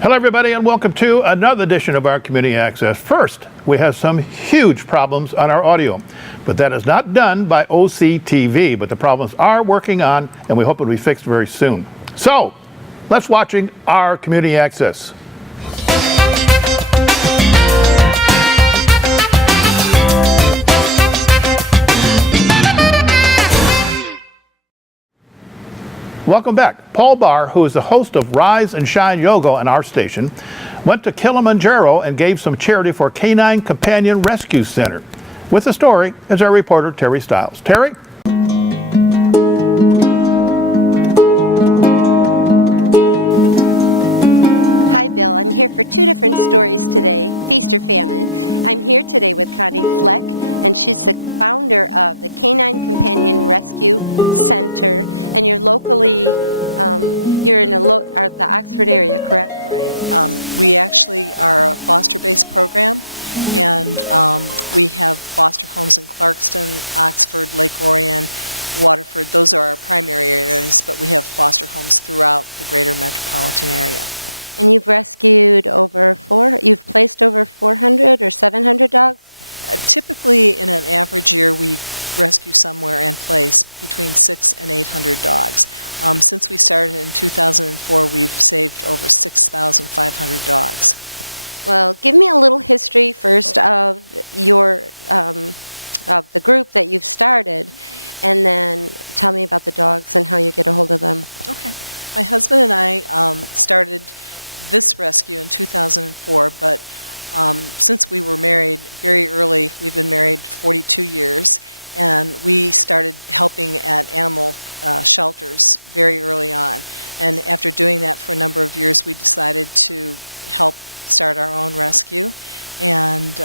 Hello everybody and welcome to another edition of our Community Access. First, we have some huge problems on our audio, but that is not done by OCTV, but the problems are working on and we hope it will be fixed very soon. So, let's watching our Community Access. Welcome back. Paul Barr, who is the host of Rise and Shine Yoga on our station, went to Kilimanjaro and gave some charity for Canine Companion Rescue Center. With the story is our reporter, Terry Stiles. Terry? Hi, Bill. I'm here for two different stories today, Feast or Famine. I'm here today with Connie Fleck, and she's the founder of the Canine Companion Rescue Center, and you're locally, you're in the Oxford area, correct? Right. We actually are a foster-based program, and we have foster homes in Clarkston, Oxford, Lake Orion, Waterford. Those are our primary areas, but we have foster homes throughout the greater metropolitan area. And you've rescued you've placed over 400 or 700 dogs? Typically, in an average year, we rescue somewhere and place between 600 and 800 dogs. Since we started in 2004, we've saved over 6,500 dogs. Well, give me a little history first of of the group that you've started, and then tell me about the dogs and how you get a hold of them. Okay. My husband and I started this rescue in 2004, but since we were married very early, we've been married 42 years, and we started helping at animal shelters very early on. And after doing that for a number of years, we decided to help start our own rescue. And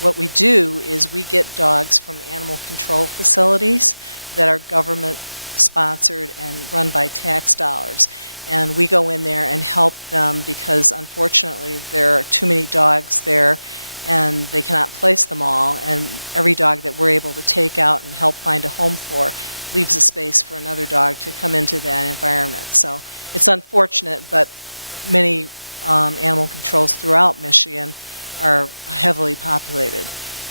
what we do is we get dogs from animal control facilities that are government sponsored and run by tax dollars. And we go in there and help them because, unfortunately, there are too many dogs there and they cannot place them all. And every dog that we're able to take out and help find a home for leaves a space for another dog to come into that environment. So it's unfortunate, but many animal controls throughout Michigan are heavily populated.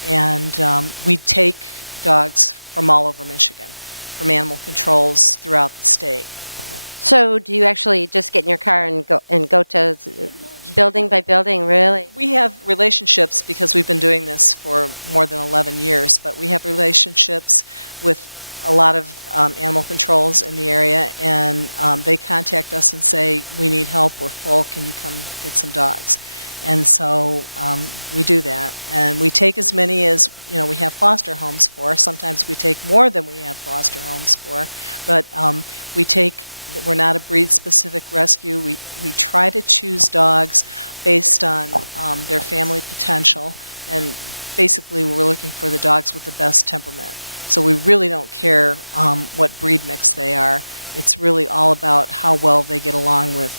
And we take dogs from all over Michigan, from animal controls throughout the state. So do you actually just get in your car and go to building by building, really? We have relationships because we've been doing this for more than 11 years, but we have relationships with a lot of animal controls in the area, and they contact us and say, we need help, we're full, can you come get some dogs? And so we do that. And we take as many as, we have foster homes for. Sometimes we take more than we have foster homes for, but we're not a breed-specific rescue. We try to choose dogs based on their family potential, and basically we're looking for the dogs with the best temperament. So we really don't care what breed mix they are. It's really all about how well they get along with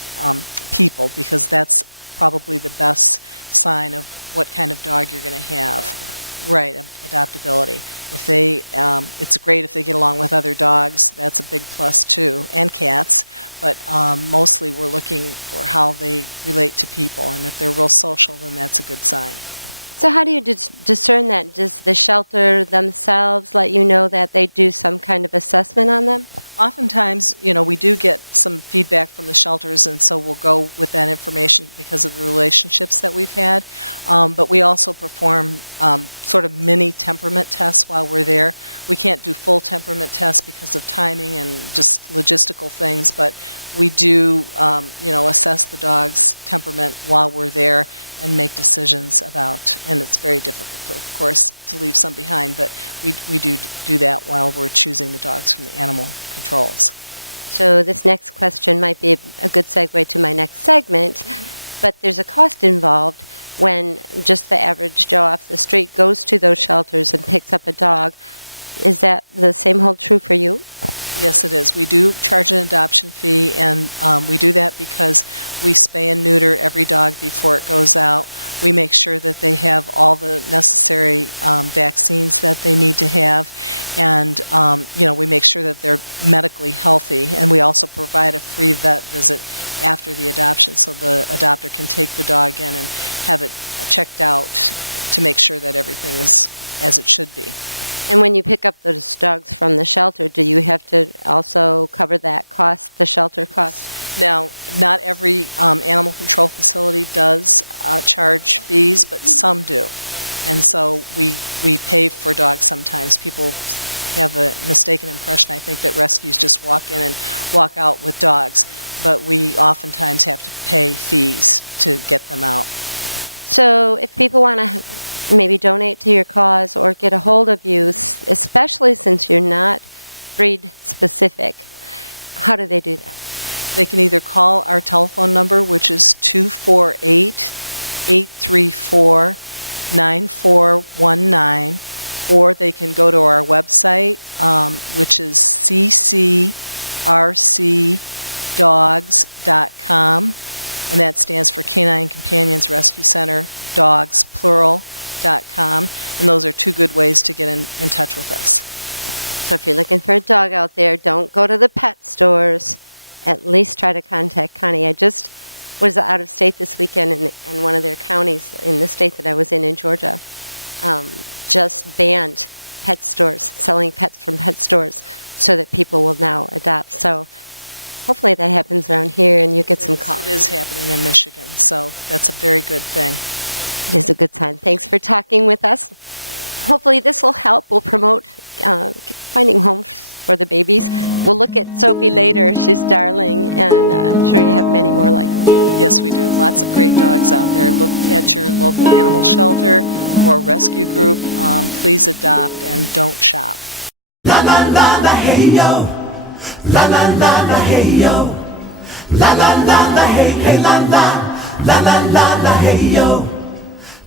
people, because that's probably the best sign of what kind of dog you're going to have. Right, adoptability. If it's great if they get along with other dogs. That's a big plus too, and cats. But mostly we're looking for how they relate to people, and if they're real social, then that's a good sign. So how do you discern that? Does the shelter themselves let you know that they do some kind of assessment on them? Oftentimes, we do get some feedback from the shelters, and so we'll go with that information because of the relationships that we've had. But we also perform sort of mini temperament tests while we're there. We can't do full temperament tests because of timing and just logistical things, but we do, assess the dog's temperament while we're there and make decisions about, and it's very difficult, of course, to leave some behind, but we do that while we're choosing the dogs from the animal controls. So this next question might be a good segue to my next segment, but there's a cost involved when just the average Joe off the street goes to those shelters and picks up a dog. Is that the same hold true for you? Yes, it is. We do charge an adoption fee, and we do that because we spay and neuter every dog before it goes out. We make sure that they have all the necessary vaccines that they need to have, and we make sure that they're medically healthy. And we also provide a free vet visit after the adoption, so the adopter can take the dog in and have it checked out to make sure that everything is as it should be. And when you pick up those dogs from the shelter, do you have to also cover that cost, the shelter cost? Now, not every animal control facility does charge fees, but some do. And so we pay for dogs sometimes. People have a mistaken impression, I think, that rescues just walk in and walk out with dogs. But we oftentimes have to pay fees to get them out. So if people want to maybe donate to your cause or get a hold of you, especially since you're not breed specific, how do they do that? They can either call our telephone number, which is 248-834-9419, or they can go to our website, which is ccrcdogs.com, and that stands for Canine Companions Rescue Center, dogs, plural.com, and those are two good ways to get in touch with us. So if you're looking for a dog out there, don't go to the pet stores. At least try to contact Connie. I just was out of state this weekend, and one of their counties in the state that I was in Georgia, just banned pet stores, selling pets from pet stores, so that people will now adopt. So hopefully that happens around here and you get some calls. It is happening in Michigan, so that's a very good thing. It is a good sign. Thanks for talking with us. Hopefully this will help. We'll promote finding homes for the babies. We'll look at Sophie later. She's darling, and I'm sure you have many more like her. Yes, we do. Lots of great dogs out there. Look at your local animal shelter or rescue group. Please adopt and don't shop. La la la la hey yo, la la la la hey yo, la la la la hey hey la la, la la la la hey yo.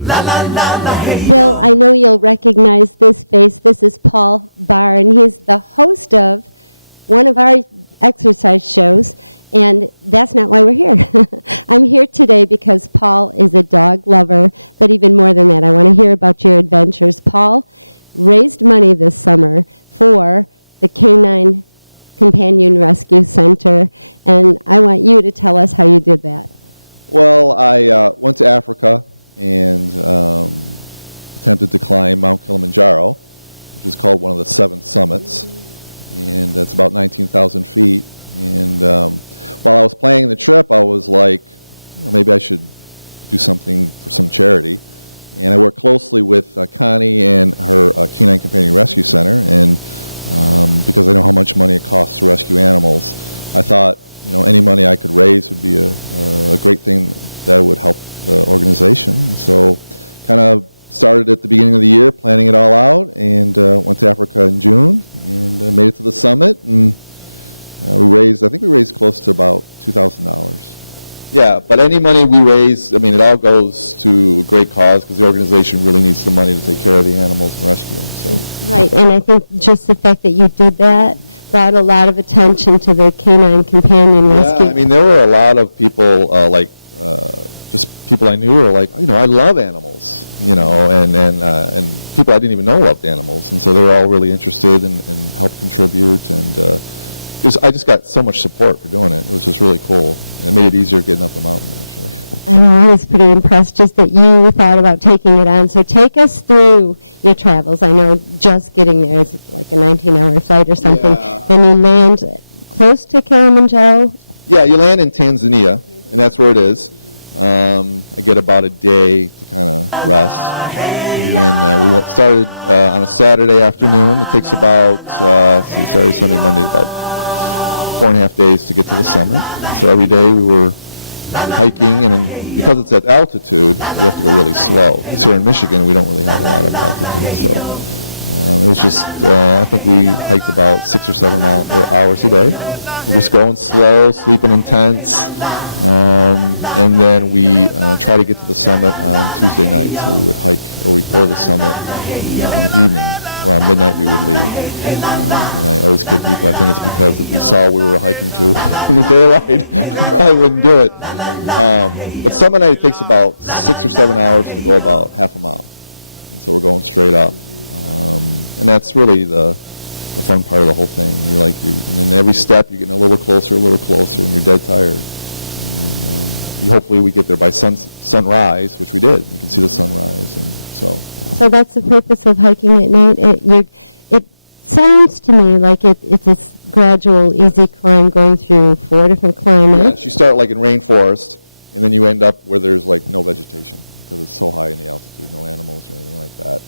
La, la, la, la, hey. Bill, I know you'll recognize this face. This is Paul Barr, and he's the host of one of our exercise shows, and that's not why we're here. I'm here today because Paul is a dog lover, but even more than that, I want to hear about your adventures. Paul raised money this summer for the Canine Companion Rescue Center, and I want you to tell us how you did that. Well, I went to Africa and attempted to climb Mount Kilimanjaro, which is called one of the 7 summits, and that's about 19,000 feet. And while I was planning the trip, I was like, maybe I should do something for some charity. And I worked closely with Connie and her Canine Companion Rescue Center, and because I know how much money it costs to rescue animals, I thought, any money I could raise would be a great thing that would help the organization. So kind of started at the beginning of the year, planning it all out, and went to Africa in June, and made it to the summit, and I think we raised close to about $2,000. Yeah, but any money we raise, it all goes to a great cause, because the organization really needs the money to take care of the animals and rescue them. So. Right, and I think just the fact that you did that brought a lot of attention to the Canine Companion Rescue. Yeah, there were a lot of people, just people I knew were like, I love animals, and people I didn't even know loved animals, and so they were all really interested and helped contribute, and because I just got so much support for doing it. It was just really cool, and it made it easier getting up the mountain, actually. I know, I was pretty impressed just that you thought about taking it on. So take us through your travels. I know just getting there is like a 19-hour flight or something. Yeah. Then you land close to Kilimanjaro? Yeah, you land in Tanzania, and that's where it is. I get about a day to kind of rest. And then we started on a Saturday afternoon. It takes about, Saturday, Sunday, Monday, about 4.5 days to get to the summit. So every day we were hiking, and because it's at altitude, you have to go really slow. Because here in Michigan, we don't really have a lot of altitude. So it was just, I think we hiked about 6 or 7 hours a day. You're just going slow, sleeping in tents, and then we try to get to the summit on Tuesday night. So we would hike, or we'd go to the summit in the evening. Around midnight we would leave. And I always kid people, I think it's because if we saw we were hiking to in the daylight, we probably wouldn't do it. But summit night, it takes about 6 or 7 hours to go about half a mile. And so we're going straight up. And that's really the fun part of the whole thing. And then every step you're getting a little closer, and you're dead tired. And hopefully we get there by sunrise, which we did. You can see the sunrise, and so. So that's the purpose of hiking at night. It sounds to me like it's a gradual, easy climb going through 4 different climates. Yes, you start like in rainforest, and then you end up where there's like no vegetation because it's so high in the altitude, no animals or anything like that.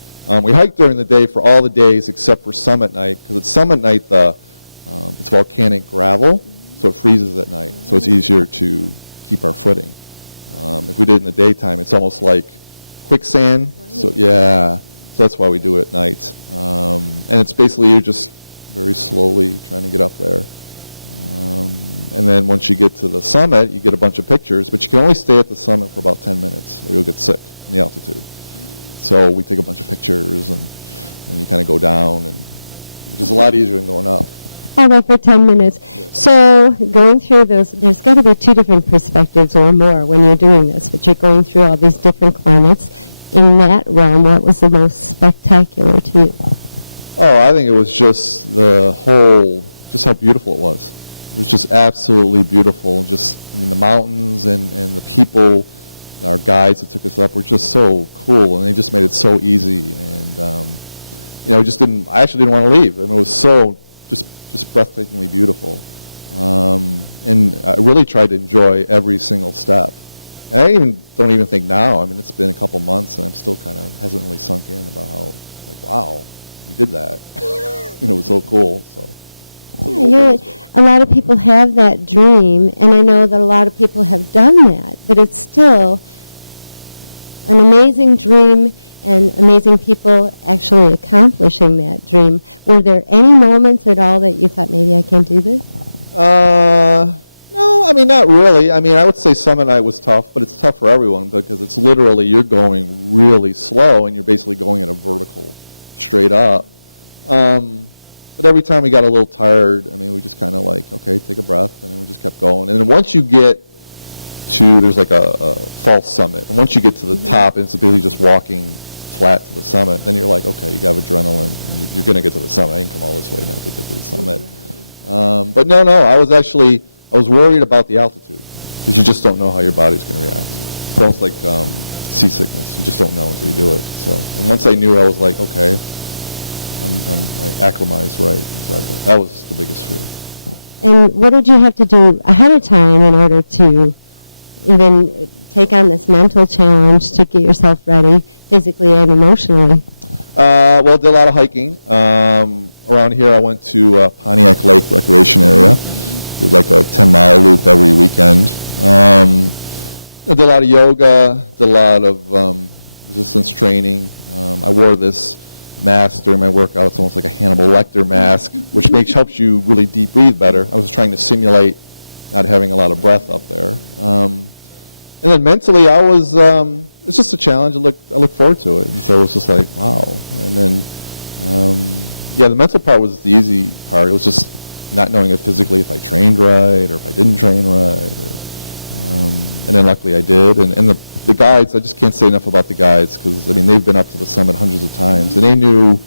We hike during the day for all the days except for summit night, because at summit night it's volcanic gravel, so it freezes at night, so it's easier to keep our footing. If we did it in the daytime, it's almost like quicksand. So yeah, so that's why we do it at night. And it's basically you're just very slowly trying to get up there. And then once you get to the summit, you get a bunch of pictures, but you can only stay at the summit for about 10 minutes, or you'll get sick from the altitude. So we take a bunch of pictures, and you kind of go down, which is a lot easier than going up. All that for 10 minutes. Yes. So going through those, there's got to be 2 different perspectives or more when you're doing this, but you're going through all these different climates. In that realm, what was the most spectacular to you? Oh, I think it was just just how beautiful it was. It was just absolutely beautiful. The mountains and the people, our guides that took us up were just so cool, and they just made it so easy. And, I actually didn't want to leave. It was so just breathtakingly beautiful. And I really tried to enjoy every single step. And I don't even think now, it's been a couple months, and I'm still hasn't really sunk in about how, wow, we did that. It was so cool, so. Yeah, a lot of people have that dream, and I know that a lot of people have done that, but it's still an amazing dream and amazing people actually accomplishing that dream. Were there any moments at all that you thought, maybe I can't do this? No, not really. I would say summit night was tough, but it's tough for everyone because it's literally you're going really slow, and you're basically going in a vertical, straight up. But every time we got a little tired, we just okay, take a breath, and then we just kept going. And then once you get to, there's like a false summit, and once you get to the top, and it's basically just walking flat to the summit, then you're like, okay, you got adrenaline, and you're going to get to the summit. I didn't come all this way not to get to the summit. But no, I was worried about the altitude, because you just don't know how your body's going to react. It's almost like seasickness. You just don't know until you do it. So, and once I knew, I was like, okay, I acclimatized right. So I thought that was the biggest fear. And what did you have to do ahead of time in order to even take on this mental challenge to get yourself ready physically and emotionally? I did a lot of hiking. Around here, I went to Pontiac Lake Recreation Area. Did like a 10-mile loop every weekend. I did a lot of yoga, did a lot of resistance training. I wore this mask during my workout. It's almost like a Hannibal Lecter mask, which helps you really deep breathe better. I was trying to simulate not having a lot of breath up there. And then mentally, it's just a challenge. I look forward to it. And so it was just like, wow. And then, the mental part was the easy part. It was just not knowing if physically if I trained right or if I didn't train right. And then luckily I did. And the guides, I just can't say enough about the guides because, they've been up to the summit hundreds of times. And they knew,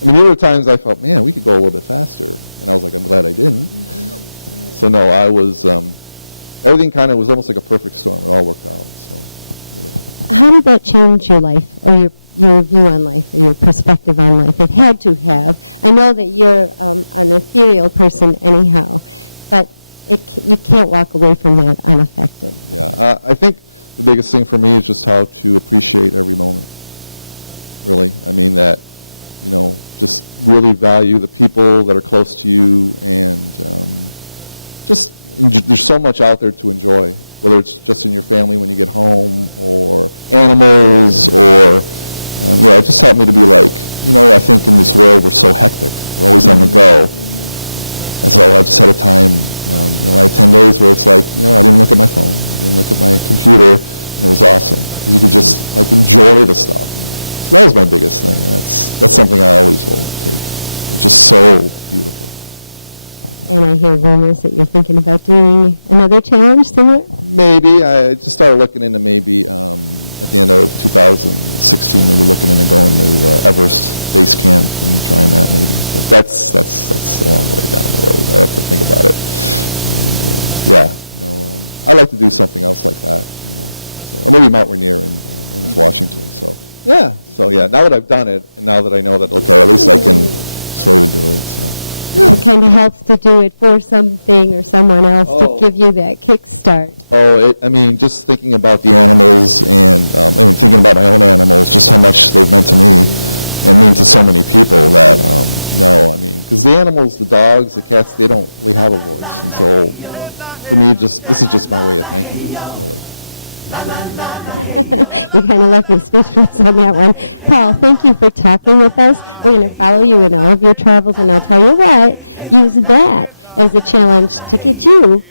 there were times I felt, man, we could go a little bit faster. And I was like, I'm glad I didn't. So no, I was, everything kind of was almost like a perfect storm. It all worked out, so really. How did that change your life or your view on life or your perspective on life? It had to have. I know that you're an ethereal person anyhow, but you can't walk away from that unaffected. Yeah, I think the biggest thing for me is just how to appreciate every moment, really. Just really value the people that are close to you, and there's so much out there to enjoy, whether it's just in your family when you get home, or animals, or, it just helped me to be like, I think in this world we're so hectic. We're always on the go. And so I just had a time, I had 10 days where it's like, I didn't look at my phone, I didn't look at my computer, and it was awesome, because you could just, enjoy the stuff. So that was my biggest thing, and that's something I always will take. It's just so beautiful. And I hear rumors that you're thinking about doing another challenge similar? Maybe. I just started looking into maybe at the end of 2016, maybe looking into going to Everest Base Camp and trying that maybe. But that's a long way down the road. I have to think about it. And I'd like to do something else like that, So, or maybe Mount Rainier in, I think it's Washington. So yeah. Now that I've done it, and now that I know that, okay, at least I can sort of do it. So. It kind of helps to do it for something or someone else to give you that kickstart. Just thinking about the animals and thinking about my own animals, just how much they've meant to me and mean to so many people that, because the animals, the dogs, the cats, they don't really have a voice. And so for me, this is just my way of thanking them, really. You kind of left me speechless on that one. Paul, thank you for talking with us. We're going to follow you in all of your travels, and I'll tell you what, use that as a challenge to get you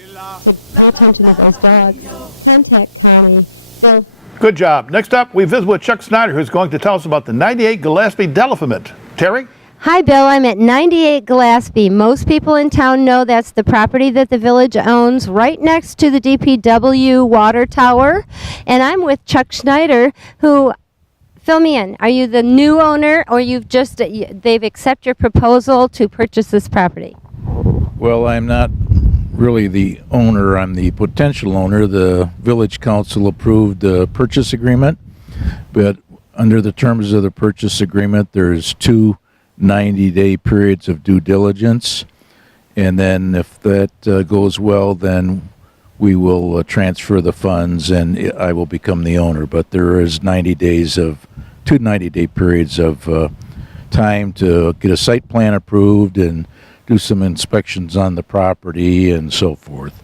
to pay attention to those dogs. Contact Connie. Bill. Good job. Next up, we visit with Chuck Schneider, who's going to tell us about the 98 Gillespie Delphimate. Terry? Hi, Bill. I'm at 98 Gillespie. Most people in town know that's the property that the village owns right next to the DPW water tower. And I'm with Chuck Schneider, who, fill me in, are you the new owner or they've accepted your proposal to purchase this property? Well, I'm not really the owner. I'm the potential owner. The village council approved the purchase agreement, but under the terms of the purchase agreement, there's 2 90-day periods of due diligence, and then if that goes well, then we will transfer the funds and I will become the owner. But there is 90 days of 2 90-day periods of time to get a site plan approved and do some inspections on the property and so forth.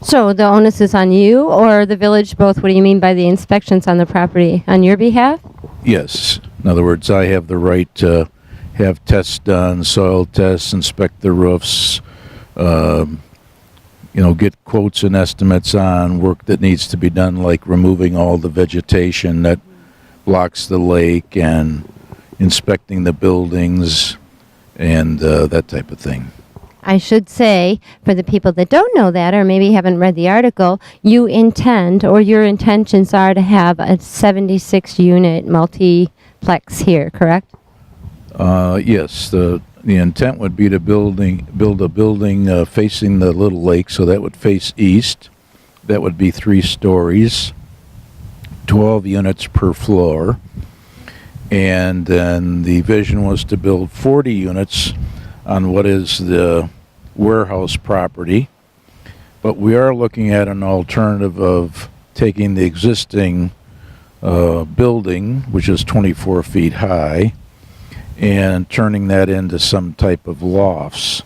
So the onus is on you or the village both? What do you mean by the inspections on the property? On your behalf? Yes. In other words, I have the right to have tests done, soil tests, inspect the roofs, get quotes and estimates on work that needs to be done, like removing all the vegetation that blocks the lake and inspecting the buildings and that type of thing. I should say, for the people that don't know that or maybe haven't read the article, you intend or your intentions are to have a 76-unit multiplex here, correct? Yes, the intent would be to build a building facing the little lake, so that would face east. That would be 3 stories, 12 units per floor, and then the vision was to build 40 units on what is the warehouse property. But we are looking at an alternative of taking the existing building, which is 24 feet high, and turning that into some type of lofts.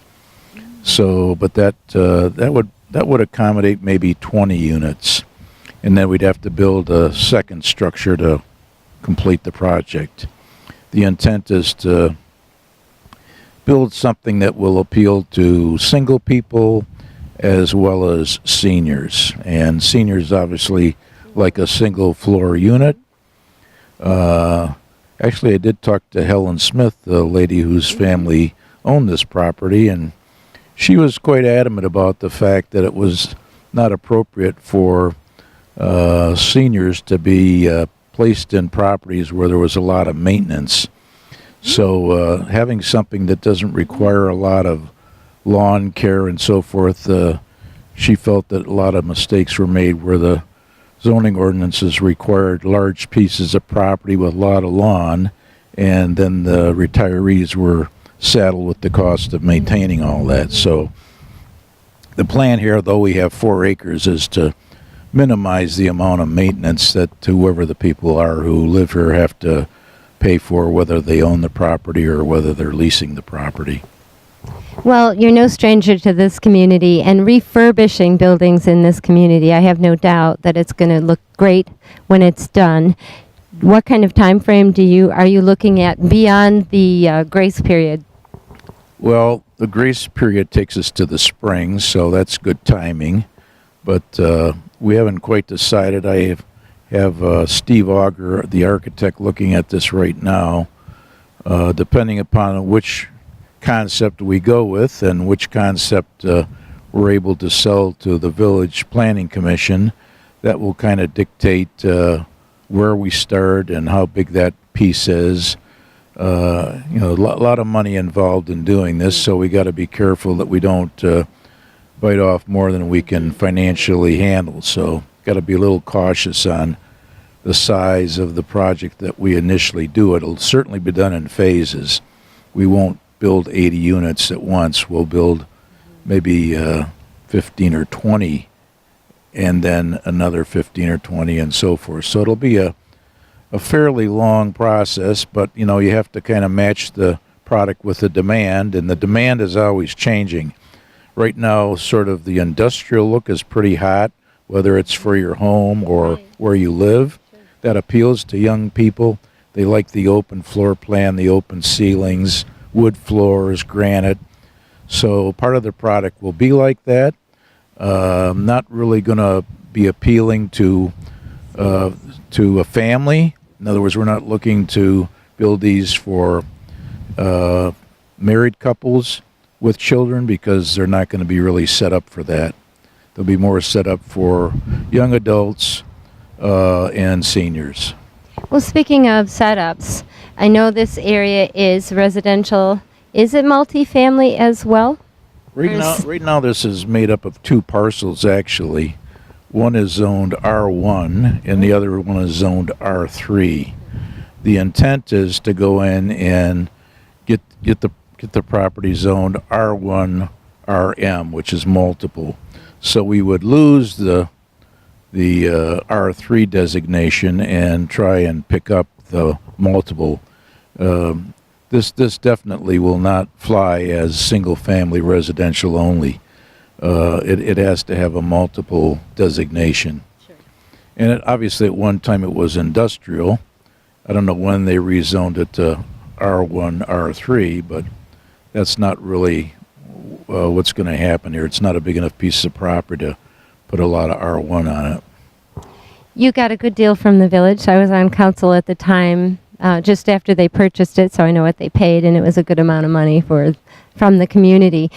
So, but that would accommodate maybe 20 units, and then we'd have to build a second structure to complete the project. The intent is to build something that will appeal to single people as well as seniors, and seniors obviously like a single floor unit. Actually, I did talk to Helen Smith, the lady whose family owned this property, and she was quite adamant about the fact that it was not appropriate for seniors to be placed in properties where there was a lot of maintenance. So having something that doesn't require a lot of lawn care and so forth, she felt that a lot of mistakes were made where the zoning ordinances required large pieces of property with a lot of lawn, and then the retirees were saddled with the cost of maintaining all that. So the plan here, though we have 4 acres, is to minimize the amount of maintenance that whoever the people are who live here have to pay for, whether they own the property or whether they're leasing the property. Well, you're no stranger to this community, and refurbishing buildings in this community, I have no doubt that it's going to look great when it's done. What kind of time frame are you looking at beyond the grace period? Well, the grace period takes us to the spring, so that's good timing. But we haven't quite decided. I have Steve Auger, the architect, looking at this right now. Depending upon which concept we go with and which concept we're able to sell to the Village Planning Commission. That will kind of dictate where we start and how big that piece is. A lot of money involved in doing this, so we got to be careful that we don't bite off more than we can financially handle. So got to be a little cautious on the size of the project that we initially do. It'll certainly be done in phases. We won't build 80 units at once. We'll build maybe 15 or 20 and then another 15 or 20 and so forth. So it'll be a fairly long process, but you have to kind of match the product with the demand, and the demand is always changing. Right now, sort of the industrial look is pretty hot, whether it's for your home or where you live. That appeals to young people. They like the open floor plan, the open ceilings, wood floors, granite. So part of the product will be like that. Not really going to be appealing to a family. In other words, we're not looking to build these for married couples with children because they're not going to be really set up for that. They'll be more set up for young adults and seniors. Well, speaking of setups, I know this area is residential. Is it multifamily as well? Right now, this is made up of two parcels, actually. One is zoned R1, and the other one is zoned R3. The intent is to go in and get the property zoned R1 RM, which is multiple. So we would lose the R3 designation and try and pick up the multiple. This definitely will not fly as single-family residential only. It has to have a multiple designation. Sure. And obviously at one time it was industrial. I don't know when they rezoned it to R1, R3, but that's not really what's going to happen here. It's not a big enough piece of property to put a lot of R1 on it. You got a good deal from the village. I was on council at the time, just after they purchased it, so I know what they paid, and it was a good amount of money from the community.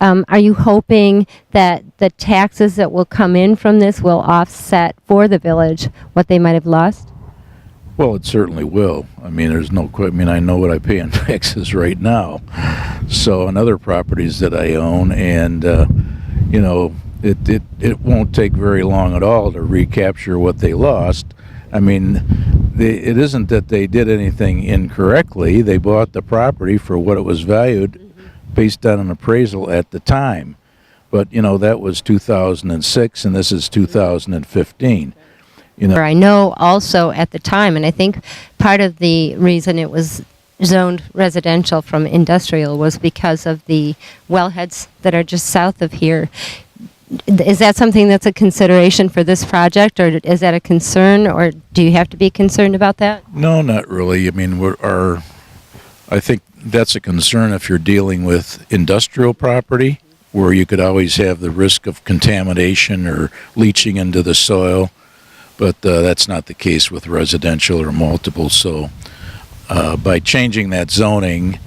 Are you hoping that the taxes that will come in from this will offset for the village what they might have lost? Well, it certainly will. I mean, there's no I know what I pay in taxes right now. So on other properties that I own, and it won't take very long at all to recapture what they lost. I mean, it isn't that they did anything incorrectly. They bought the property for what it was valued based on an appraisal at the time. But, that was 2006, and this is 2015. I know also at the time, and I think part of the reason it was zoned residential from industrial was because of the wellheads that are just south of here. Is that something that's a consideration for this project, or is that a concern, or do you have to be concerned about that? No, not really. I mean, I think that's a concern if you're dealing with industrial property, where you could always have the risk of contamination or leaching into the soil, but that's not the case with residential or multiple. So by changing that zoning,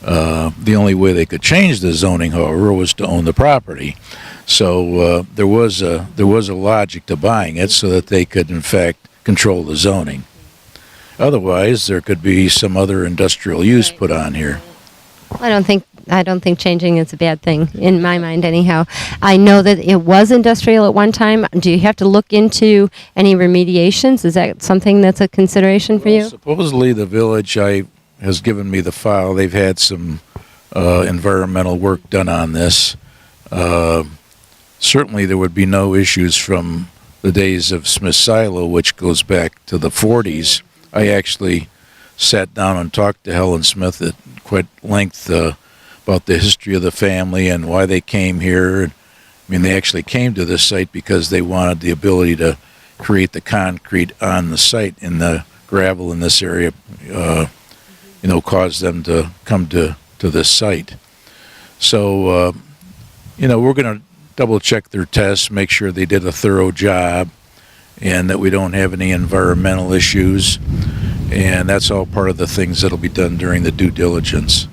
the only way they could change the zoning, however, was to own the property. So there was a logic to buying it so that they could, in fact, control the zoning. Otherwise, there could be some other industrial use put on here. I don't think changing is a bad thing, in my mind anyhow. I know that it was industrial at one time. Do you have to look into any remediations? Is that something that's a consideration for you? Supposedly the village has given me the file. They've had some environmental work done on this. Certainly there would be no issues from the days of Smith Silo, which goes back to the 40s. I actually sat down and talked to Helen Smith at quite length about the history of the family and why they came here. I mean, they actually came to this site because they wanted the ability to create the concrete on the site, and the gravel in this area, caused them to come to this site. So, we're going to double check their tests, make sure they did a thorough job, and that we don't have any environmental issues. And that's all part of the things that'll be done during the due diligence.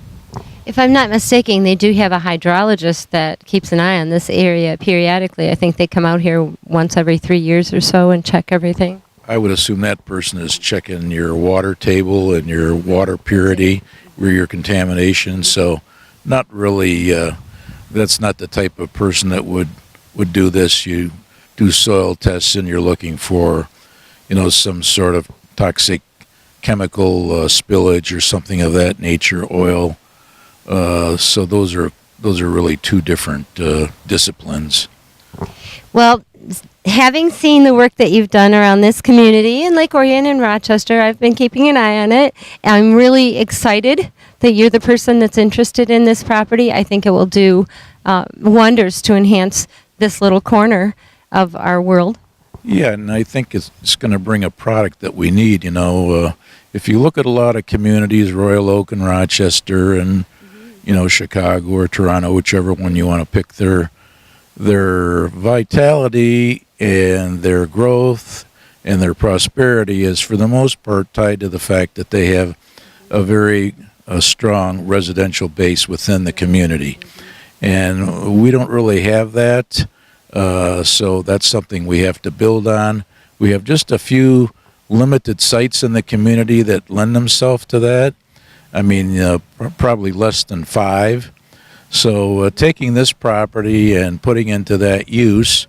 If I'm not mistaken, they do have a hydrologist that keeps an eye on this area periodically. I think they come out here once every 3 years or so and check everything. I would assume that person is checking your water table and your water purity, where your contamination. So, not really. That's not the type of person that would do this. You do soil tests and you're looking for, some sort of toxic chemical spillage or something of that nature, oil. So those are really two different disciplines. Well, having seen the work that you've done around this community in Lake Orion and Rochester, I've been keeping an eye on it. I'm really excited that you're the person that's interested in this property. I think it will do wonders to enhance this little corner of our world. Yeah, and I think it's going to bring a product that we need. If you look at a lot of communities, Royal Oak and Rochester and Chicago or Toronto, whichever one you want to pick, their vitality and their growth and their prosperity is for the most part tied to the fact that they have a very strong residential base within the community. And we don't really have that, so that's something we have to build on. We have just a few limited sites in the community that lend themselves to that. I mean, probably less than 5. So taking this property and putting into that use,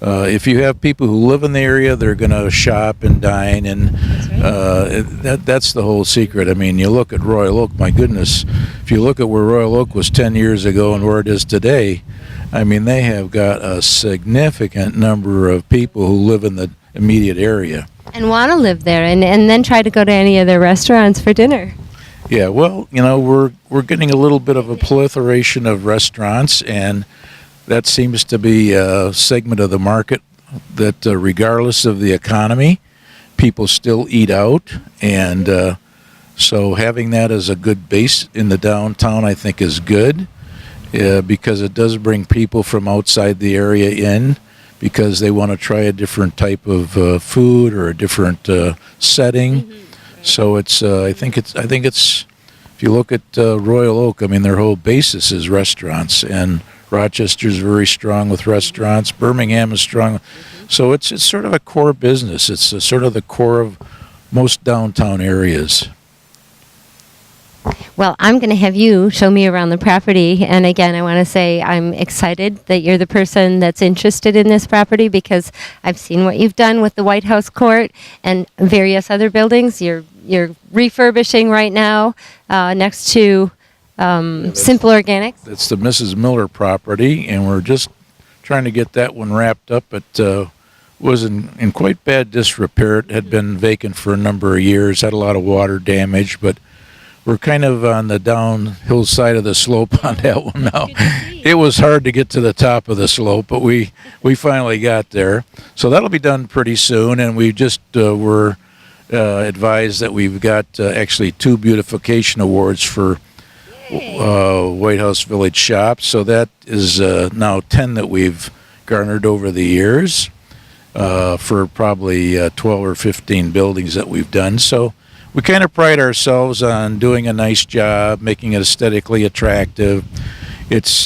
if you have people who live in the area, they're going to shop and dine, and that's the whole secret. I mean, you look at Royal Oak, my goodness, if you look at where Royal Oak was 10 years ago and where it is today, I mean, they have got a significant number of people who live in the immediate area. And want to live there and then try to go to any of their restaurants for dinner. Yeah, well, we're getting a little bit of a proliferation of restaurants, and that seems to be a segment of the market that, regardless of the economy, people still eat out, and so having that as a good base in the downtown, I think, is good, because it does bring people from outside the area in, because they want to try a different type of food or a different setting. Mm-hmm. So it's I think it's if you look at Royal Oak, I mean, their whole basis is restaurants, and Rochester's very strong with restaurants. Birmingham is strong, so it's sort of a core business. It's sort of the core of most downtown areas. Well, I'm going to have you show me around the property. And again, I want to say I'm excited that you're the person that's interested in this property, because I've seen what you've done with the White House Court and various other buildings. You're refurbishing right now next to Simple Organics. That's the Mrs. Miller property, and we're just trying to get that one wrapped up. It was in quite bad disrepair. It had been vacant for a number of years, had a lot of water damage, but we're kind of on the downhill side of the slope on that one now. It was hard to get to the top of the slope, but we finally got there. So that'll be done pretty soon, and we just were advised that we've got actually 2 beautification awards for White House Village Shops. So that is now 10 that we've garnered over the years for probably 12 or 15 buildings that we've done. So we kind of pride ourselves on doing a nice job, making it aesthetically attractive. It's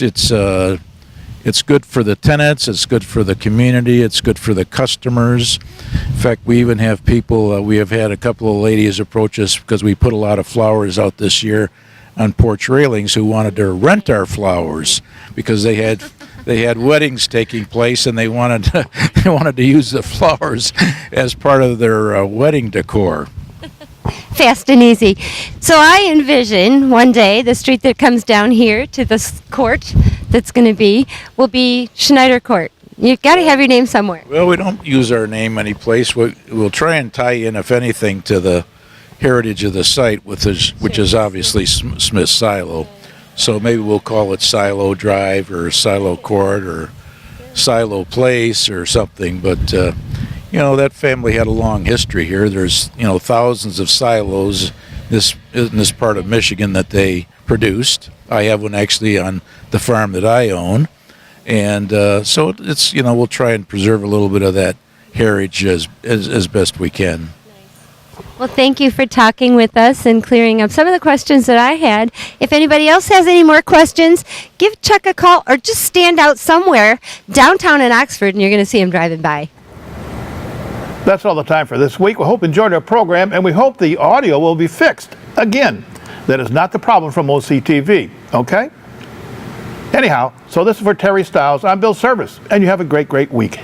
good for the tenants, it's good for the community, it's good for the customers. In fact, we even have people, we have had a couple of ladies approach us because we put a lot of flowers out this year on porch railings, who wanted to rent our flowers because they had weddings taking place, and they wanted to use the flowers as part of their wedding decor. Fast and easy. So I envision one day the street that comes down here to this court that's going to will be Schneider Court. You've got to have your name somewhere. Well, we don't use our name any place. We'll try and tie in, if anything, to the heritage of the site, which is obviously Smith Silo. So maybe we'll call it Silo Drive or Silo Court or Silo Place or something, but that family had a long history here. There's, thousands of silos in this part of Michigan that they produced. I have one actually on the farm that I own. And so it's, we'll try and preserve a little bit of that heritage as best we can. Well, thank you for talking with us and clearing up some of the questions that I had. If anybody else has any more questions, give Chuck a call or just stand out somewhere downtown in Oxford and you're going to see him driving by. That's all the time for this week. We hope you enjoyed our program, and we hope the audio will be fixed. Again, that is not the problem from OCTV, okay? Anyhow, so this is for Terry Stiles. I'm Bill Service, and you have a great, great week.